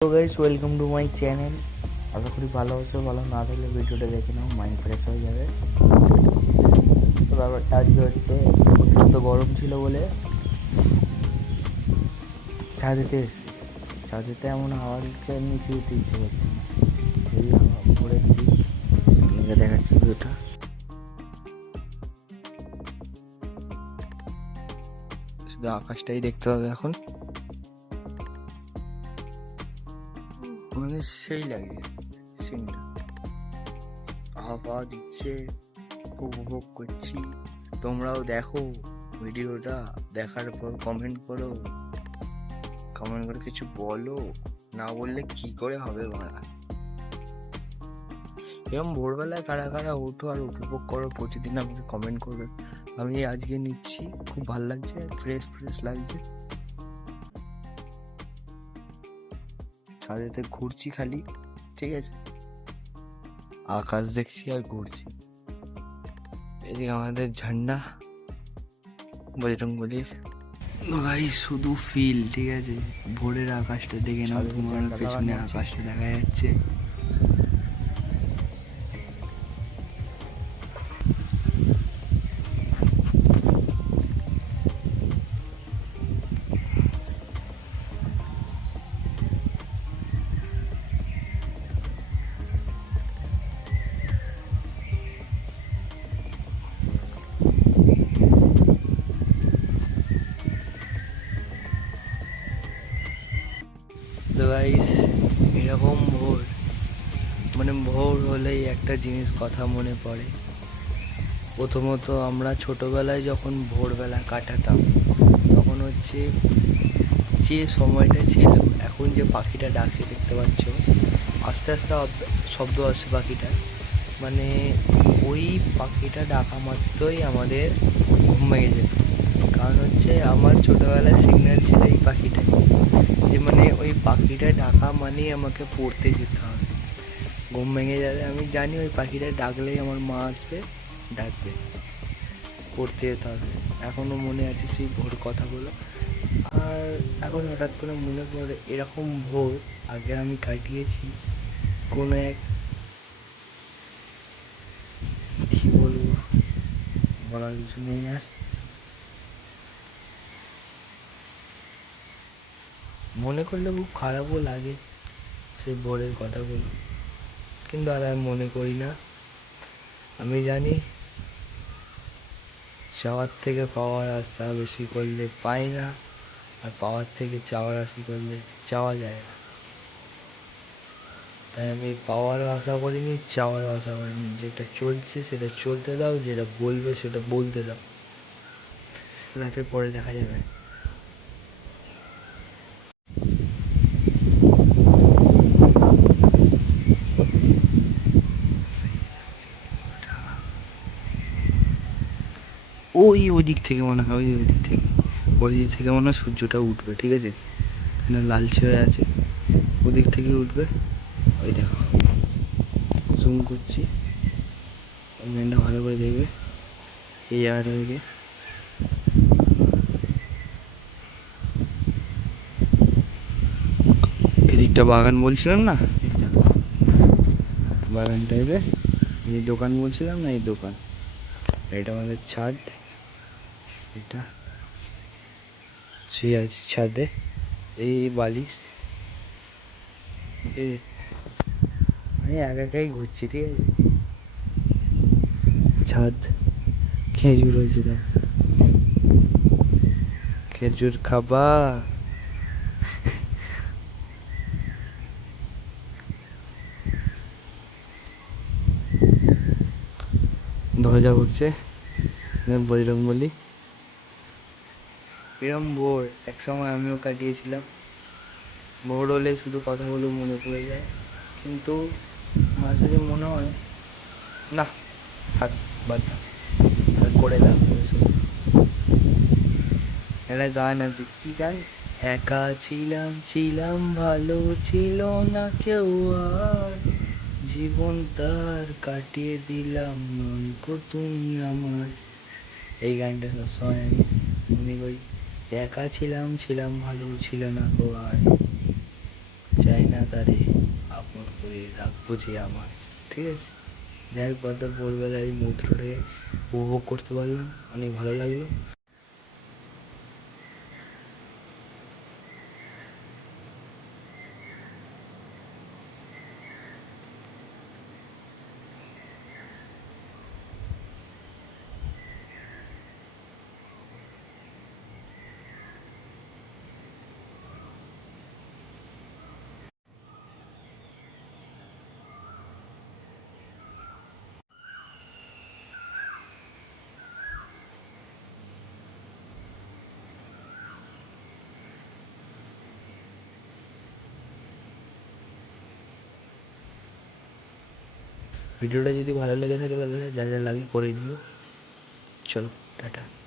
তো guys, welcome to my channel. আশা করি ভালো হচ্ছে। ভালো না থাকলে ভিডিওটা দেখে নাও, মাইন্ড ফ্রেশ হয়ে যাবে। তো ব্যাপারটা আজকে হচ্ছে, অত্যন্ত গরম ছিল বলে ছাদেতে এসেছি। ছাদেতে এমন হাওয়া দিচ্ছে, নিচে যেতে ইচ্ছে করছে না। এই হাওয়া ভোরের দিক, তোমাকে দেখাচ্ছি ভিউটা। শুধু আকাশটাই দেখতে হবে এখন, মানে সেই লাগে সিনটা। হাওয়া দিচ্ছে, উপভোগ করছি। তোমরাও দেখো ভিডিওটা, দেখার পর কমেন্ট করো। কমেন্ট করে কিছু বলো, না বললে কি করে হবে বাড়া। এরকম ভোরবেলায় কারা কারা ওঠো আর উপভোগ করো প্রতিদিন আমাকে কমেন্ট করবে। আমি আজকে নিচ্ছি, খুব ভালো লাগছে, ফ্রেশ ফ্রেশ লাগছে। ছাদেতে ঘুরছি খালি, ঠিক আছে, আকাশ দেখছি আর ঘুরছি। এদিকে আমাদের ঝান্ডা বজরংবলীর। ভাই শুধু ফিল, ঠিক আছে। ভোরের আকাশটা দেখে নাও, তোমার পেছনে আকাশটা দেখা যাচ্ছে। তো গাইস, এরকম ভোর, মানে ভোর হলেই একটা জিনিস কথা মনে পড়ে। প্রথমত আমরা ছোটবেলায় যখন ভোরবেলা কাটাতাম, তখন হচ্ছে যে সময়টা ছিল, এখন যে পাখিটা ডাকছে দেখতে পাচ্ছ, আস্তে আস্তে শব্দ আসছে পাখিটার, মানে ওই পাখিটা ডাকা মাত্রই আমাদের ঘুম ভেঙে যেত। কারণ হচ্ছে আমার ছোটবেলায় সিগন্যাল ছিল এই পাখিটাই, যে মানে ওই পাখিটা ডাকা মানেই আমাকে পড়তে যেতে হবে, ঘুম ভেঙে যাবে। আমি জানি ওই পাখিটা ডাকলেই আমার মা আসবে, ডাকবে, পড়তে যেতে হবে। এখনও মনে আছে সেই ভোর কথাগুলো। আর এখন হঠাৎ করে মনে পড়ে এরকম ভোর আগে আমি কাটিয়েছি কোনো এক, কি বলবো, বলার কিছু নেই আর। মনে করলে খুব খারাপও লাগে সেই ভোরের কথাগুলো, কিন্তু আর আমি মনে করি না। আমি জানি চাওয়ার থেকে পাওয়ার আশা বেশি করলে পাই না, আর পাওয়ার থেকে চাওয়ার আশা করলে চাওয়া যায় না। তাই আমি পাওয়ারও আশা করিনি, চাওয়ারও আশা করিনি। যেটা চলছে সেটা চলতে দাও, যেটা বলবে সেটা বলতে দাও। লাইফে পরে দেখা যাবে। ওই দিক থেকে মনে হয়, ওই দিক থেকে, ওই দিক থেকে মনে হয় সূর্যটা উঠবে, ঠিক আছে, এখানে লালচে হয়ে আছে, ওদিক থেকে উঠবে। ওই দেখো, জুম করছি, ওই গানটা ভালো করে দেখবে। এই জায়গাটা থেকে এদিকটা বাগান বলছিলাম না, বাগান টাইপের। এই দোকান বলছিলাম না, এই দোকান। এটা আমাদের ছাদ। এটা শুয়ে আছি ছাদে, এই বালিশ, আমি একা একাই ঘুরছি, ঠিক আছে। ছাদ, খেজুর হয়েছে, দেখ, খেজুর খাবা? দরজা ভুগছে, বজরংবলী। এরম ভোর একসময় আমিও কাটিয়েছিলাম। ভোর হলে শুধু কথাগুলো মনে পড়ে যায়, কিন্তু মাঝে মাঝে মনে হয় না, থাক, বাদ দাও, আর করে লাভ নেই এসব। একটা গান আছে, কি গান, একা ছিলাম ছিলাম ভালো, ছিল না কেউ আর, জীবন তার কাটিয়ে দিলাম, নয়তো তুমি আমার। এই গানটা সবসময় আমি মনে করি, একা ছিলাম ছিলাম ভালো, ছিল না কেউ আর, চাই না ফোন করে রাখবো যে আমার, ঠিক আছে? যাই হোক, গত ভোরবেলায় এই মুহূর্তটাকে উপভোগ করতে পারলাম, অনেক ভালো লাগলো। ভিডিওটা যদি ভালো লেগে থাকে তাহলে যা যা লাগে করে দিও। চলো, টাটা।